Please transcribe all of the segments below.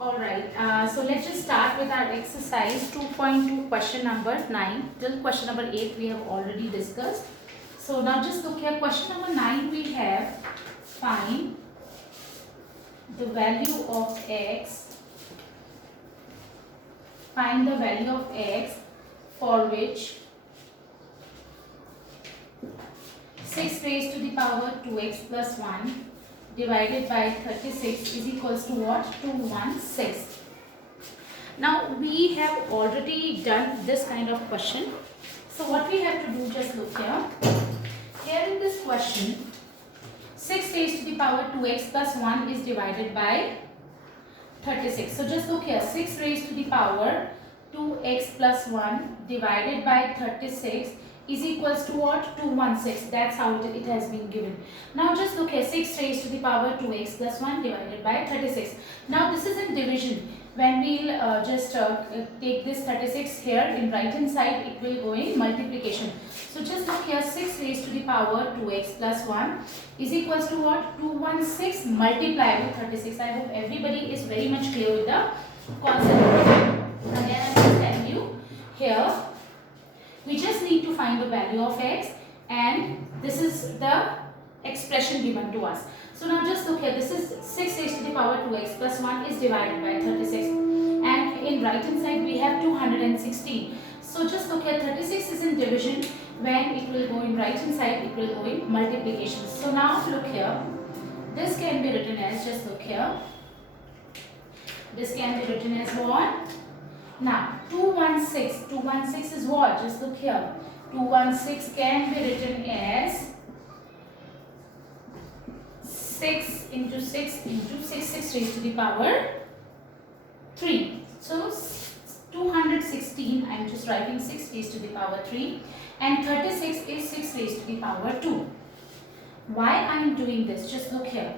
Alright, so let's just start with our exercise 2.2 question number 9. Till question number 8 we have already discussed. So now just look here, question number 9 we have find the value of x, find the value of x for which 6 raised to the power 2x plus 1 divided by 36 is equals to what? 216. Now we have already done this kind of question. So what we have to do, just look here. Here in this question, 6 raised to the power 2x plus 1 is divided by 36. So just look here, 6 raised to the power 2x plus 1 divided by 36 is equals to what? 216. That's how it has been given. Now just look here, 6 raised to the power 2x plus 1 divided by 36. Now this is in division. When we'll just take this 36 here in right hand side, it will go in multiplication. So just look here, 6 raised to the power 2x plus 1 is equals to what? 216 multiplied with 36. I hope everybody is very much clear with the concept. Again I will tell you here, we just need to find the value of x, and this is the expression given to us. So now just look here, this is 6 raised to the power 2x plus 1 is divided by 36, and in right hand side we have 216. So just look here, 36 is in division. When it will go in right hand side, it will go in multiplication. So now look here, this can be written as, just look here, this can be written as what? Now 216 is what? Just look here, 216 can be written as 6 into 6 into 6 raised to the power 3. So 216, I am just writing 6 raised to the power 3, and 36 is 6 raised to the power 2. Why I am doing this? Just look here.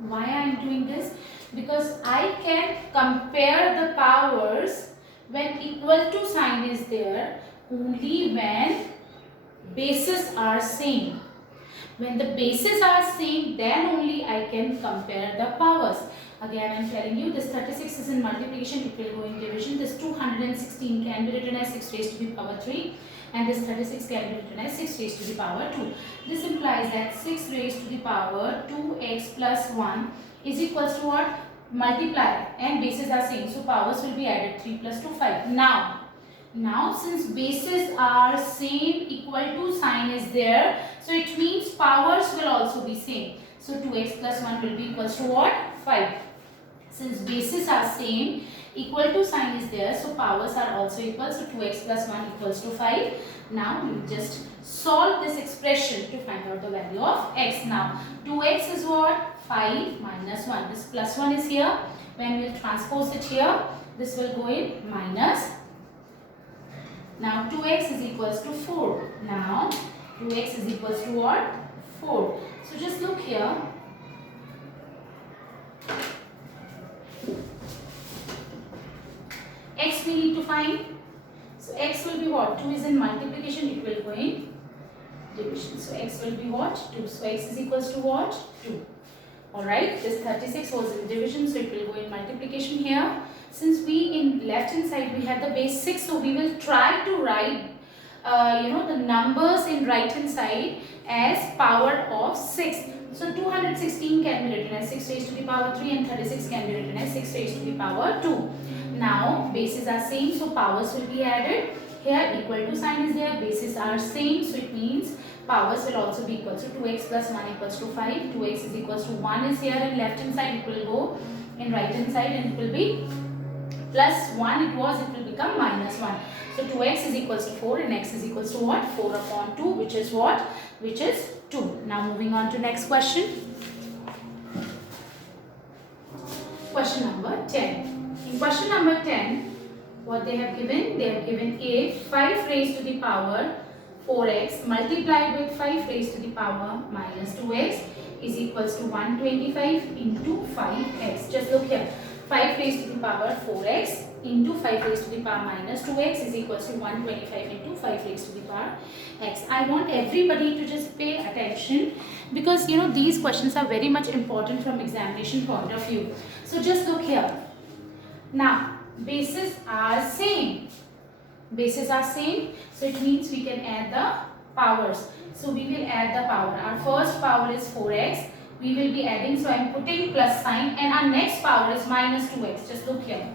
Why I am doing this? Because I can compare the powers when equal to sign is there only when bases are same. When the bases are same, then only I can compare the powers. Again I am telling you, this 36 is in multiplication, it will go in division. This 216 can be written as 6 raised to the power 3, and this 36 can be written as 6 raised to the power 2. This implies that 6 raised to the power 2x plus 1 is equals to what? Multiply, and bases are same, so powers will be added. 3 plus 2, 5. Now since bases are same, equal to sign is there, so it means powers will also be same. So 2x plus 1 will be equals to what? 5. Since bases are same, equal to sign is there, so powers are also equal, so 2x plus 1 equals to 5. Now we will just solve this expression to find out the value of x. Now 2x is what? 5 minus 1. This plus 1 is here. When we will transpose it here, this will go in minus. Now 2x is equals to 4. Now 2x is equals to what? 4. So just look here. X we need to find. So x will be what? 2 is in multiplication, it will go in division. So x will be what? 2. So x is equals to what? 2. Alright, this 36 was in division, so it will go in multiplication here. Since we in left hand side we have the base 6, so we will try to write the numbers in right hand side as power of 6. So 216 can be written as 6 raised to the power 3, and 36 can be written as 6 raised to the power 2. Now bases are same, so powers will be added. Here equal to sign is there, bases are same, so it means powers will also be equal. So 2x plus 1 equals to 5. 2x is equals to 1 is here in left hand side, it will go in right hand side, and it will be plus 1 it will become minus 1. So 2x is equals to 4, and x is equals to what? 4 upon 2, which is what? Which is 2. Now moving on to next question. Question number 10. In question number 10, what they have given? They have given a 5 raised to the power 4x multiplied with 5 raised to the power minus 2x is equals to 125 into 5x. Just look here. 5 raised to the power 4x into 5 raised to the power minus 2x is equals to 125 into 5 raised to the power x. I want everybody to just pay attention, because these questions are very much important from examination point of view. So just look here. Now bases are same. Bases are same. So it means we can add the powers. So we will add the power. Our first power is 4x. We will be adding. So I am putting plus sign. And our next power is minus 2x. Just look here.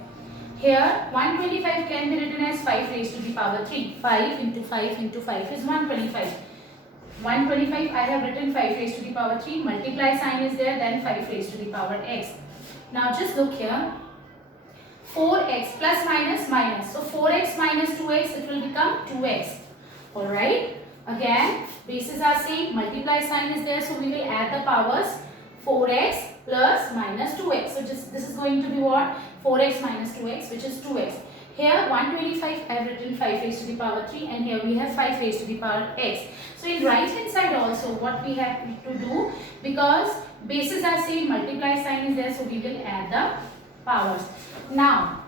Here 125 can be written as 5 raised to the power 3. 5 into 5 into 5 is 125. 125 I have written 5 raised to the power 3. Multiply sign is there, then 5 raised to the power x. Now just look here. 4x plus minus minus. So 4x minus 2x, it will become 2x. Alright. Again, bases are same. Multiply sign is there. So we will add the powers. 4x plus minus 2x. So just this is going to be what? 4x minus 2x, which is 2x. Here 125 I have written 5 raised to the power 3, and here we have 5 raised to the power x. So in right hand side also what we have to do, because bases are same, multiply sign is there, so we will add the powers. Now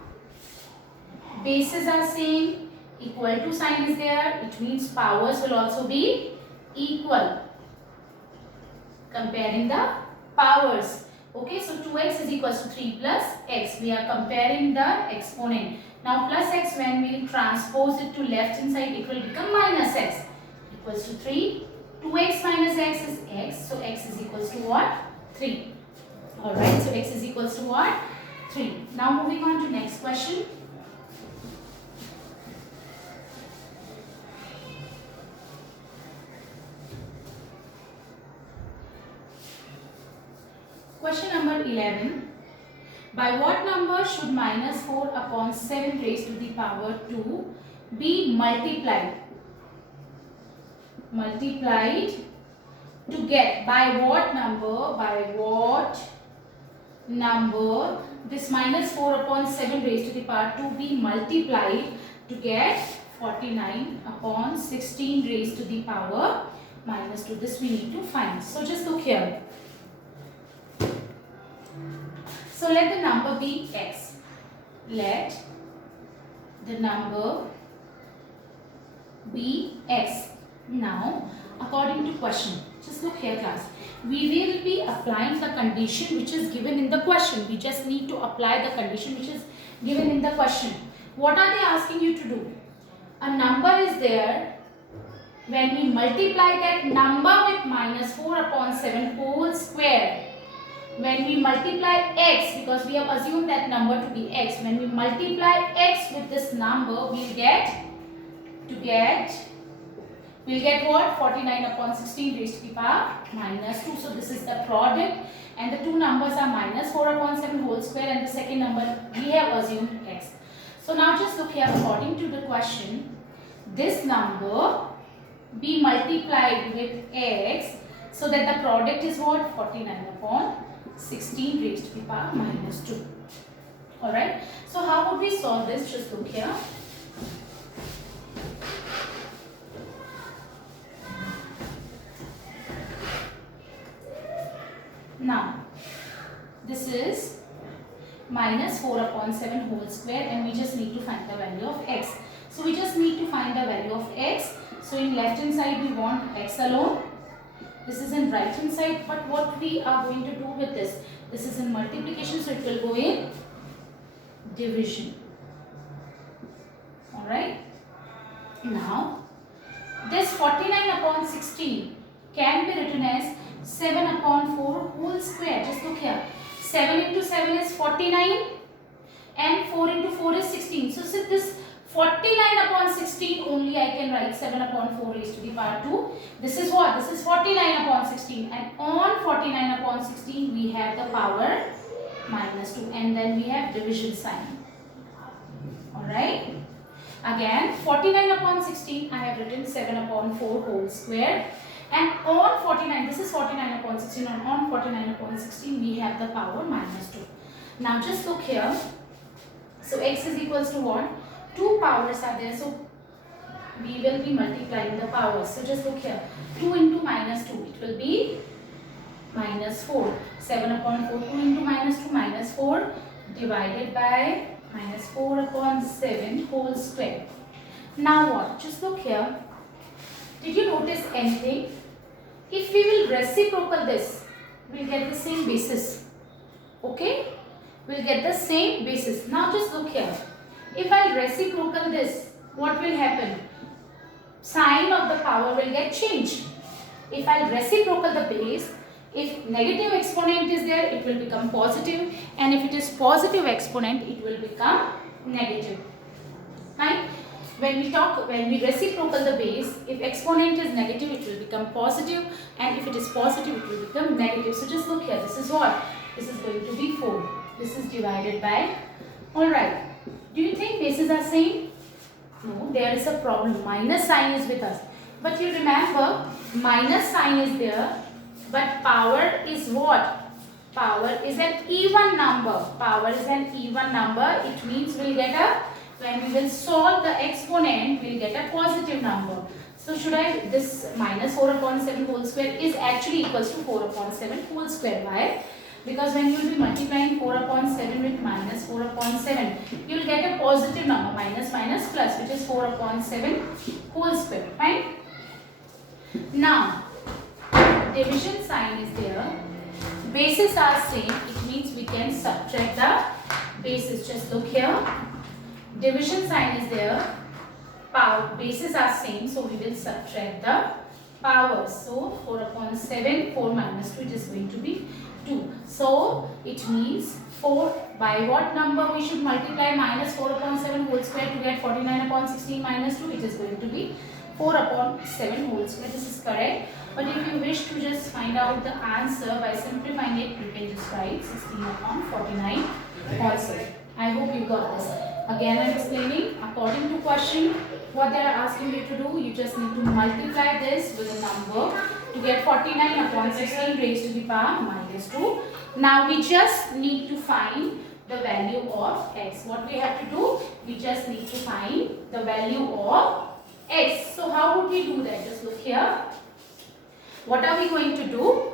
bases are same, equal to sign is there, it means powers will also be equal. Comparing the powers. Okay, so 2x is equals to 3 plus x. We are comparing the exponent. Now plus x, when we transpose it to left hand side, it will become minus x. Equals to 3. 2x minus x is x. So x is equals to what? 3. Alright, so x is equals to what? 3. Now moving on to next question. Question number 11. By what number should minus 4 upon 7 raised to the power 2 be multiplied? Multiplied to get, by what number this minus 4 upon 7 raised to the power 2 be multiplied to get 49 upon 16 raised to the power minus 2. This we need to find. So just look here. So let the number be x. Let the number be x. Now, according to question, just look here class. We will be applying the condition which is given in the question. We just need to apply the condition which is given in the question. What are they asking you to do? A number is there. When we multiply that number with minus 4 upon 7 whole square, when we multiply x, because we have assumed that number to be x, when we multiply x with this number, we'll get what? 49 upon 16 raised to the power minus 2. So this is the product, and the two numbers are minus 4 upon 7 whole square, and the second number we have assumed x. So now just look here, according to the question, this number be multiplied with x, so that the product is what? 49 upon 16 raised to the power minus 2. Alright. So how would we solve this? Just look here. Now, this is minus 4 upon 7 whole square, and we just need to find the value of x. So we just need to find the value of x. So in left hand side we want x alone. This is in right hand side, but what we are going to do with this? This is in multiplication, so it will go in division. Alright. Now, this 49 upon 16 can be written as 7 upon 4 whole square. Just look here. 7 into 7 is 49 and 4 into 4 is 16. So this 49 upon 16 only I can write 7 upon 4 raised to the power 2. This is what? This is 49 upon 16, and on 49 upon 16 we have the power minus 2, and then we have division sign. Alright. Again 49 upon 16 I have written 7 upon 4 whole square, and on 49, this is 49 upon 16, and on 49 upon 16 we have the power minus 2. Now just look here. So x is equals to what? Two powers are there, so we will be multiplying the powers. So just look here. 2 into minus 2, it will be minus 4. 7 upon 4, 2 into minus 4 divided by minus 4 upon 7 whole square. Now what? Just look here. Did you notice anything? If we will reciprocal this, we will get the same basis. Okay? we'll get the same basis. Now just look here. If I reciprocal this, what will happen? Sign of the power will get changed. If I reciprocal the base, if negative exponent is there, it will become positive, and if it is positive exponent, it will become negative. Fine. When we reciprocal the base, if exponent is negative, it will become positive, and if it is positive, it will become negative. So just look here. This is what? This is going to be 4. This is divided by. Alright. Do you think bases are same? No, there is a problem. Minus sign is with us. But you remember, minus sign is there, but power is what? Power is an even number. Power is an even number. It means we'll get a, when we will solve the exponent, we'll get a positive number. So should I, this minus 4 upon 7 whole square is actually equals to 4 upon 7 whole square. Why? Because when you will be multiplying 4 upon 7 with minus 4 upon 7, you will get a positive number, minus minus plus, which is 4 upon 7 whole square. Fine? Now, division sign is there. Bases are same. It means we can subtract the bases. Just look here. Division sign is there. Power, bases are same. So, we will subtract the powers. So, 4 upon 7, 4 minus 2, it is going to be 2. So, it means 4, by what number we should multiply minus 4 upon 7 whole square to get 49 upon 16 minus 2? It is going to be 4 upon 7 whole square. This is correct. But if you wish to just find out the answer by simplifying it, you can just write 16 upon 49 also. I hope you got this. Again, I am explaining. According to question, what they are asking you to do, you just need to multiply this with a number to get 49 upon 16 raised to the power minus 2. Now, we just need to find the value of x. What we have to do? We just need to find the value of x. So, how would we do that? Just look here. What are we going to do?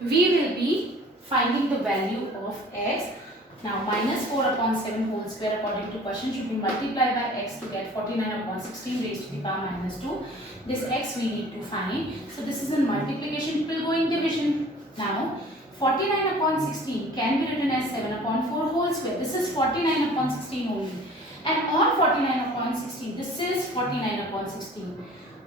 We will be finding the value of x. Now, minus 4 upon 7 whole square according to question should be multiplied by x to get 49 upon 16 raised to the power minus 2. This x we need to find. So, this is in multiplication. It will go in division. Now, 49 upon 16 can be written as 7 upon 4 whole square. This is 49 upon 16 only. And on 49 upon 16, this is 49 upon 16.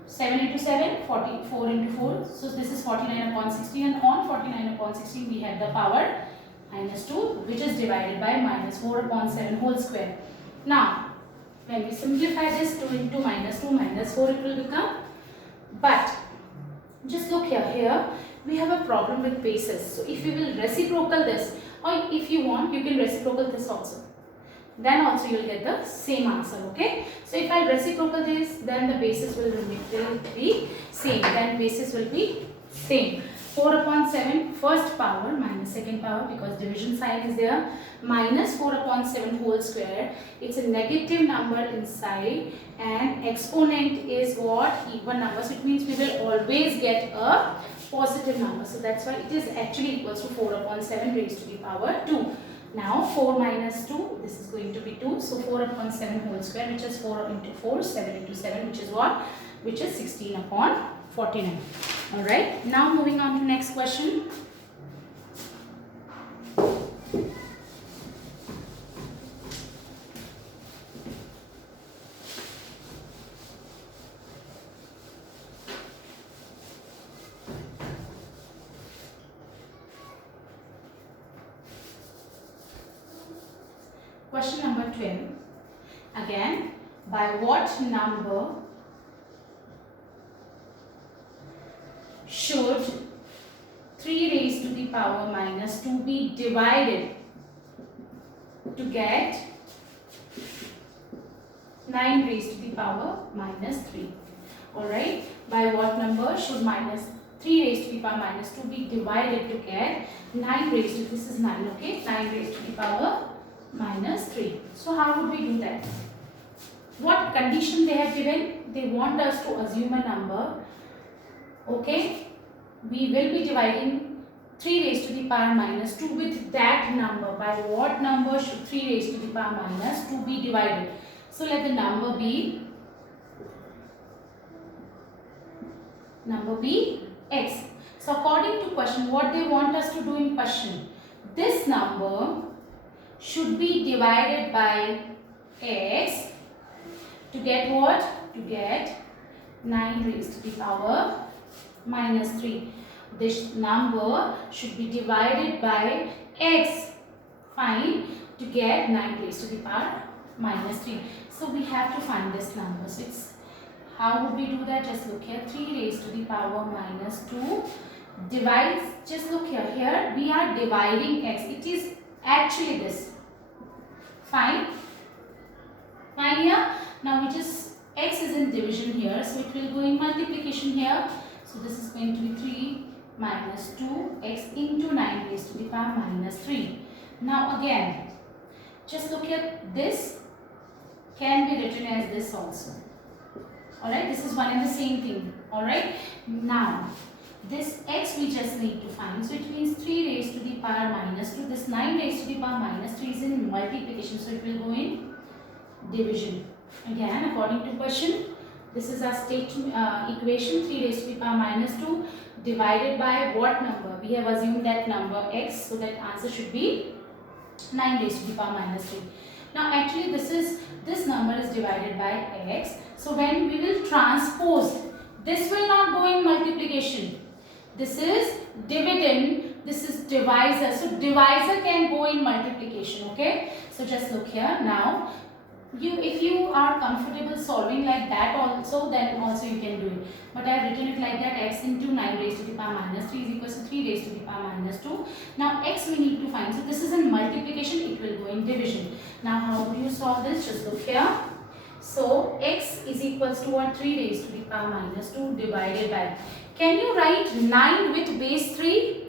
7 into 7, 44 into 4. So, this is 49 upon 16, and on 49 upon 16, we have the power minus 2, which is divided by minus 4 upon 7 whole square. Now, when we simplify this, 2 into minus 2 minus 4, it will become. But, just look here. Here, we have a problem with bases. So, if you will reciprocal this, or if you want, you can reciprocal this also. Then also you will get the same answer, okay? So, if I reciprocal this, then the basis will be same. Then basis will be same. 4 upon 7 first power minus second power, because division sign is there, minus 4 upon 7 whole square. It's a negative number inside, and exponent is what? Even number. So, it means we will always get a positive number. So, that's why it is actually equals to 4 upon 7 raised to the power 2. Now, 4 minus 2, this is going to be 2. So, 4 upon 7 whole square, which is 4 into 4, 7 into 7, which is what? Which is 16 upon 49. Alright, now moving on to next question. Question number 12. Again, by what number should 3 raised to the power minus 2 be divided to get 9 raised to the power minus 3? Alright, by what number should minus 3 raised to the power minus 2 be divided to get 9 raised to, this is 9, okay, 9 raised to the power minus 3. So, how would we do that? What condition they have given? They want us to assume a number. Okay, we will be dividing 3 raised to the power minus 2 with that number. By what number should 3 raised to the power minus 2 be divided? So, let the number be x. So, according to question, what they want us to do in question, this number should be divided by x to get what? To get 9 raised to the power minus 3. This number should be divided by x, fine, to get 9 raised to the power minus 3. So we have to find this number. So it's, how would we do that? Just look here, 3 raised to the power minus 2 divides, just look here, here we are dividing x. It is actually this. Fine. Fine here. Now which is, x is in division here, so it will go in multiplication here. So this is going to be 3 minus 2x into 9 raised to the power minus 3. Now again, just look at this, can be written as this also. Alright, this is one and the same thing. Alright, now this x we just need to find. So it means 3 raised to the power minus 2. This 9 raised to the power minus 3 is in multiplication, so it will go in division. Again, according to question, this is our equation, 3 raised to the power minus 2 divided by what number? We have assumed that number x, so that answer should be 9 raised to the power minus 3. Now actually this number is divided by x. So when we will transpose, this will not go in multiplication. This is dividend, this is divisor. So divisor can go in multiplication, okay? So just look here now. If you are comfortable solving like that also, then also you can do it. But I have written it like that, x into 9 raised to the power minus 3 is equals to 3 raised to the power minus 2. Now x we need to find. So this is in multiplication, it will go in division. Now how do you solve this? Just look here. So x is equals to what? 3 raised to the power minus 2 divided by. Can you write 9 with base 3?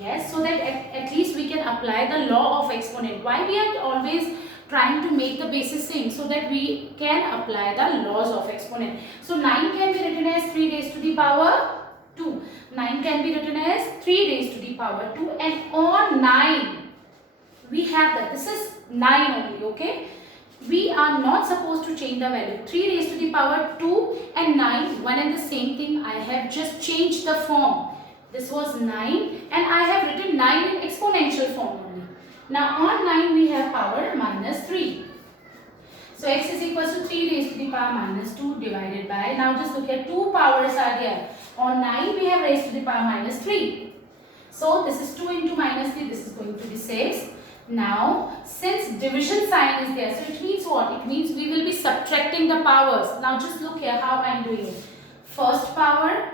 Yes, so that at least we can apply the law of exponent. Why we are always trying to make the basis same, so that we can apply the laws of exponent. So 9 can be written as 3 raised to the power 2. 9 can be written as 3 raised to the power 2, and on 9 we have that. This is 9 only, okay? We are not supposed to change the value. 3 raised to the power 2 and 9, one and the same thing. I have just changed the form. This was 9 and I have written 9 in exponential form only. Now on 9 we have power minus 3. So x is equals to 3 raised to the power minus 2 divided by, now just look at 2 powers are there. On 9 we have raised to the power minus 3. So this is 2 into minus 3, this is going to be 6. Now since division sign is there, so it means what? It means we will be subtracting the powers. Now just look here how I am doing it. First power,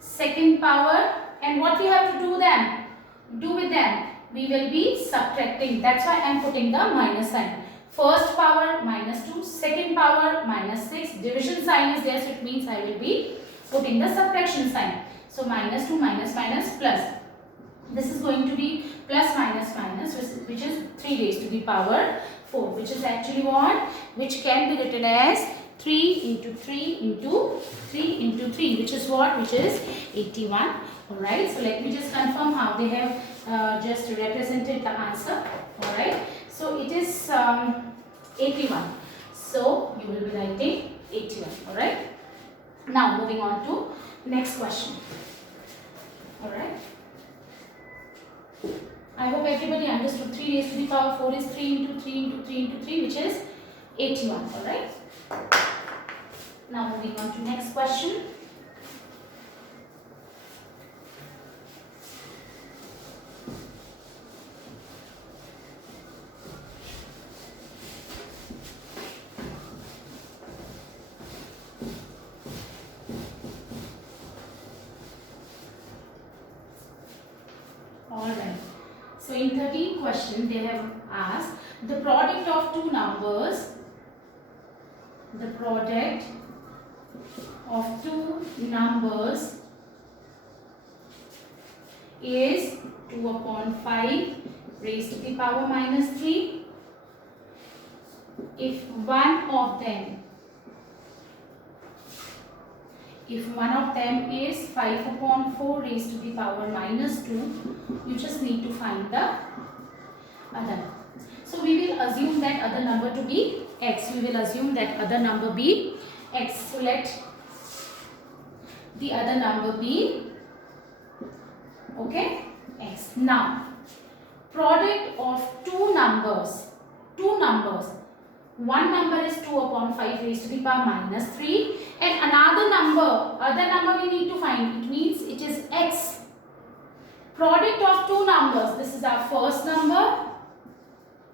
second power, and what we have to do with them? We will be subtracting. That's why I am putting the minus sign. First power minus 2, second power minus 6. Division sign is there, so it means I will be putting the subtraction sign. So minus 2 minus minus plus. This is going to be plus minus minus, which is 3 raised to the power 4, which is actually what? Which can be written as 3 into 3 into 3 into 3, which is what? Which is 81. Alright, so let me just confirm how they have just represented the answer. Alright, so it is 81. So you will be writing 81. Alright, now moving on to next question. Alright, I hope everybody understood. 3 raised to the power 4 is 3 into 3 into 3 into 3, which is 81. Alright, now moving on to next question. Alright, so in 13th question they have asked the product of two numbers, the product of two numbers is 2 upon 5 raised to the power minus 3 if one of them is 5 upon 4 raised to the power minus 2, you just need to find the other. So we will assume that other number to be x. We will assume that other number be x. So let the other number be, okay, x. Now product of two numbers. One number is 2 upon 5 raised to the power minus 3 and other number we need to find. It means it is x. Product of two numbers. This is our first number,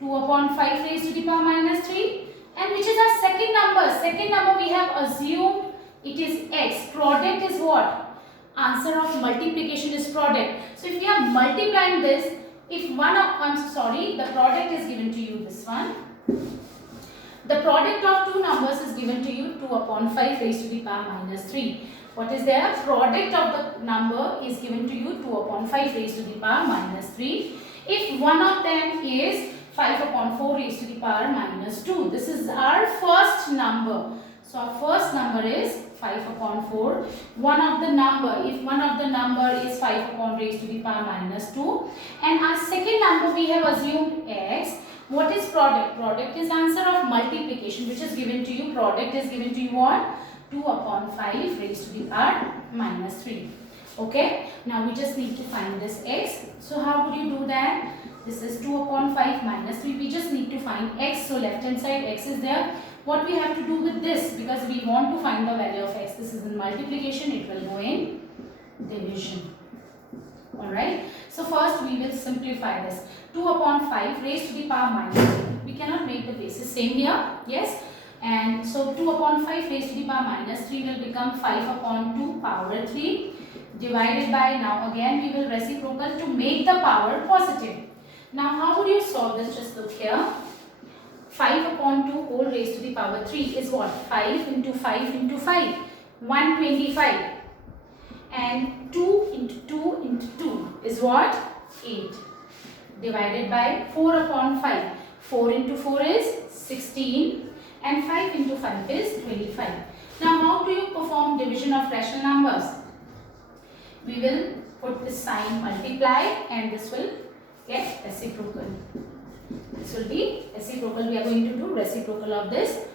2 upon 5 raised to the power minus 3, and which is our second number. Second number we have assumed it is x. Product is what? Answer of multiplication is product. So if we are multiplying this, if the product is given to you, this one. The product of two numbers is given to you, 2 upon 5 raised to the power minus 3. What is there? Product of the number is given to you, 2 upon 5 raised to the power minus 3. If one of them is 5 upon 4 raised to the power minus 2. This is our first number. So our first number is 5 upon 4. If one of the number is 5 upon raised to the power minus 2. And our second number we have assumed x. What is product? Product is answer of multiplication which is given to you. Product is given to you what? 2 upon 5 raised to the power minus 3. Okay. Now we just need to find this x. So how would you do that? This is 2 upon 5 minus 3. We just need to find x. So left hand side x is there. What we have to do with this? Because we want to find the value of x. This is in multiplication. It will go in division. Alright. So first we will simplify this. 2 upon 5 raised to the power minus 3. We cannot make the basis same here. Yes. And so 2 upon 5 raised to the power minus 3 will become 5 upon 2 power 3 divided by, now again we will reciprocal to make the power positive. Now how would you solve this? Just look here. 5 upon 2 whole raised to the power 3 is what? 5 into 5 into 5. 125. And 2 into 2 into 2 is what? 8. Divided by 4 upon 5. 4 into 4 is 16. And 5 into 5 is 25. Now how do you perform division of rational numbers? We will put this sign multiply and this will get reciprocal. This will be reciprocal. We are going to do reciprocal of this.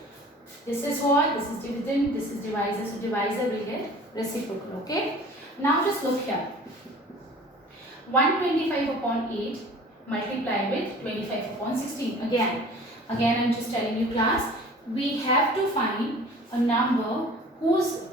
This is what? This is dividend. This is divisor. So divisor will get reciprocal. Okay. Now just look here. 125 upon 8 multiply with 25 upon 16. Again I'm just telling you class. We have to find a number whose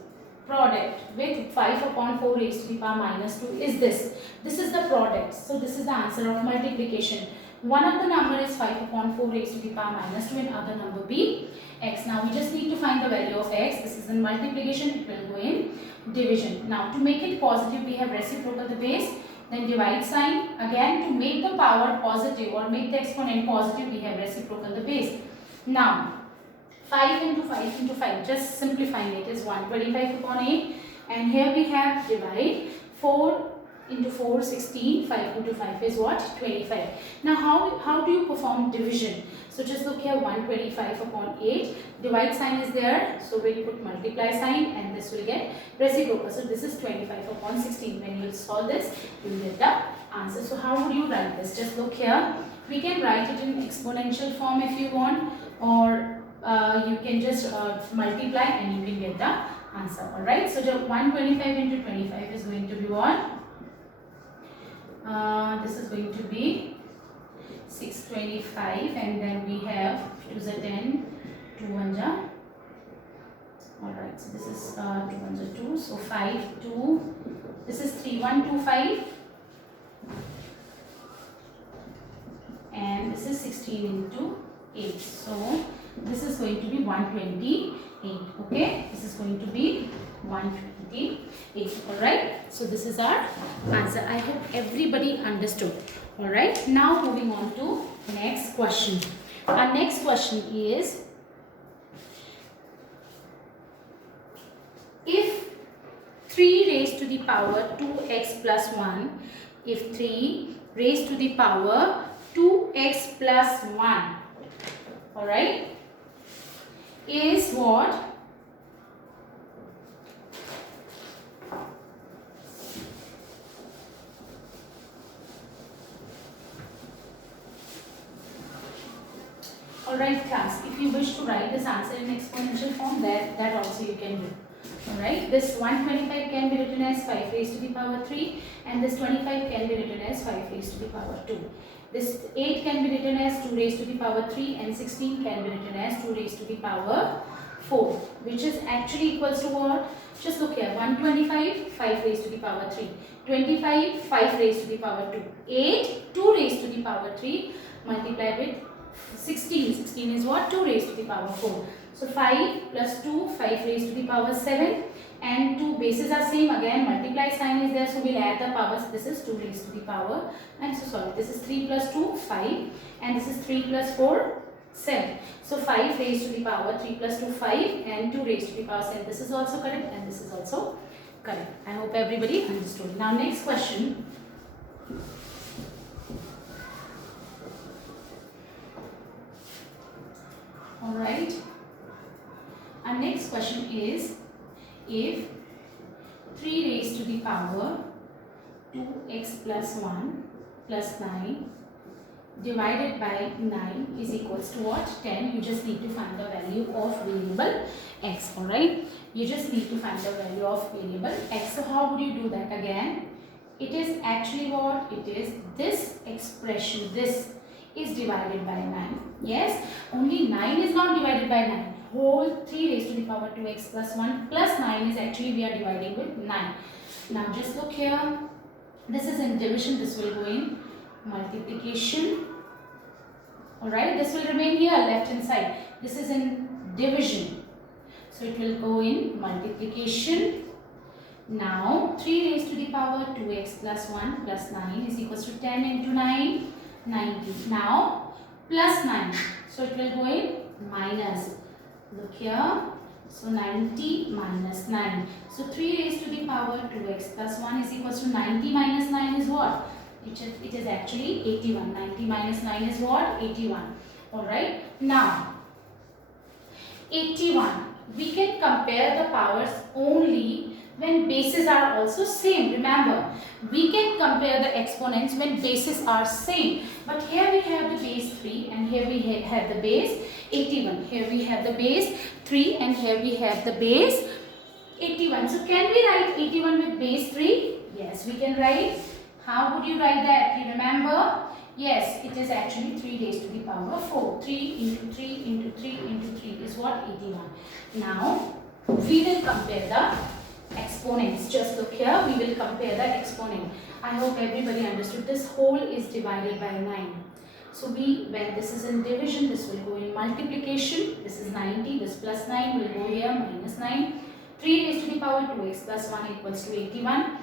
product with 5 upon 4 raised to the power minus 2 is this. This is the product. So this is the answer of multiplication. One of the number is 5 upon 4 raised to the power minus 2 and other number be x. Now we just need to find the value of x. This is in multiplication. It will go in division. Now to make it positive we have reciprocal the base. Then divide sign. Again to make the power positive or make the exponent positive we have reciprocal the base. Now 5 into 5 into 5, just simplifying it is 125 upon 8 and here we have divide 4 into 4 16, 5 into 5 is what? 25. Now how do you perform division? So just look here, 125 upon 8, divide sign is there, so we'll put multiply sign and this will get reciprocal. So this is 25 upon 16. When you will solve this, you will get the answer. So how would you write this? Just look here, we can write it in exponential form if you want, or you can just multiply and you can get the answer. Alright, so 125 into 25 is going to be what? This is going to be 625 and then we have 2 is a 10, 2 1 ja. Alright, so this is 2 1 ja 2, so 5, 2, this is 3125 and this is 16 into 8. So this is going to be 128. Okay, this is going to be 128. Alright, so this is our answer. I hope everybody understood. Alright, now moving on to next question. Our next question is, if 3 raised to the power 2x plus 1, if 3 raised to the power 2x plus 1, alright, is what? Alright class, if you wish to write this answer in exponential form, that also you can do. Alright, this 125 can be written as 5 raised to the power 3 and this 25 can be written as 5 raised to the power 2. This 8 can be written as 2 raised to the power 3 and 16 can be written as 2 raised to the power 4, which is actually equals to what? Just look here, 125, 5 raised to the power 3, 25, 5 raised to the power 2, 8, 2 raised to the power 3 multiplied with 16. 16 is what? 2 raised to the power 4. So 5 plus 2, 5 raised to the power 7, and 2 bases are same, again multiply sign is there, so we'll add the powers. This is 2 raised to the power, I'm so sorry, this is 3 plus 2, 5, and this is 3 plus 4, 7. So 5 raised to the power 3 plus 2, 5, and 2 raised to the power 7. This is also correct and this is also correct. I hope everybody understood. Now next question. Alright. Our next question is, if 3 raised to the power 2x plus 1 plus 9 divided by 9 is equals to what? 10. You just need to find the value of variable x. Alright. You just need to find the value of variable x. So how would you do that? Again, it is actually what? It is this expression. This is divided by 9. Yes, only 9 is not divided by 9. Whole 3 raised to the power 2x plus 1 plus 9 is actually we are dividing with 9. Now just look here. This is in division. This will go in multiplication. Alright, this will remain here left hand side. This is in division. So it will go in multiplication. Now 3 raised to the power 2x plus 1 plus 9 is equals to 10 into 9, 90. Now plus 9. So it will go in minus. Look here. So 90 minus 9. So 3 raised to the power 2x plus 1 is equals to 90 minus 9 is what? It is actually 81. 90 minus 9 is what? 81. Alright. Now 81. We can compare the powers only when bases are also same. Remember, we can compare the exponents when bases are same. But here we have the base 3 and here we have the base 81. Here we have the base 3 and here we have the base 81. So can we write 81 with base 3? Yes, we can write. How would you write that? You remember? Yes, it is actually 3 raised to the power 4. 3 into 3 into 3 into 3 is what? 81. Now, we will compare the exponents. Just look here, we will compare the exponent. I hope everybody understood. This whole is divided by 9. So when this is in division, this will go in multiplication. This is 90, this plus 9 will go here, minus 9. 3 raised to the power 2x plus 1 equals to 81.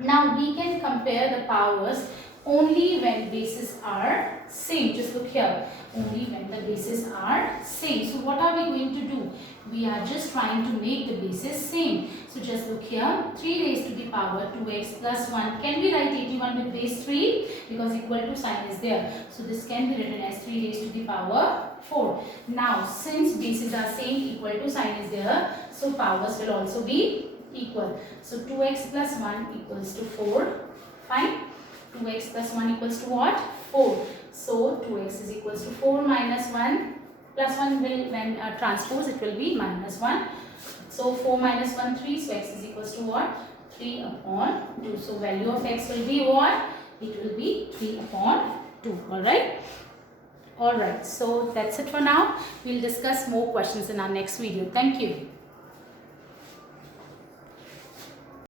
Now we can compare the powers only when bases are same. Just look here, only when the bases are same. So what are we going to do? We are just trying to make the bases same. So just look here, 3 raised to the power 2x plus 1. Can we write 81 with base 3? Because equal to sign is there. So this can be written as 3 raised to the power 4. Now since bases are same, equal to sign is there, so powers will also be equal. So 2x plus 1 equals to 4. Fine. 2x plus 1 equals to what? 4. So 2x is equals to 4 minus 1. Plus 1 will, when transpose, it will be minus 1. So 4 minus 1, 3. So x is equals to what? 3 upon 2. So value of x will be what? It will be 3 upon 2. Alright? Alright. So that's it for now. We'll discuss more questions in our next video. Thank you.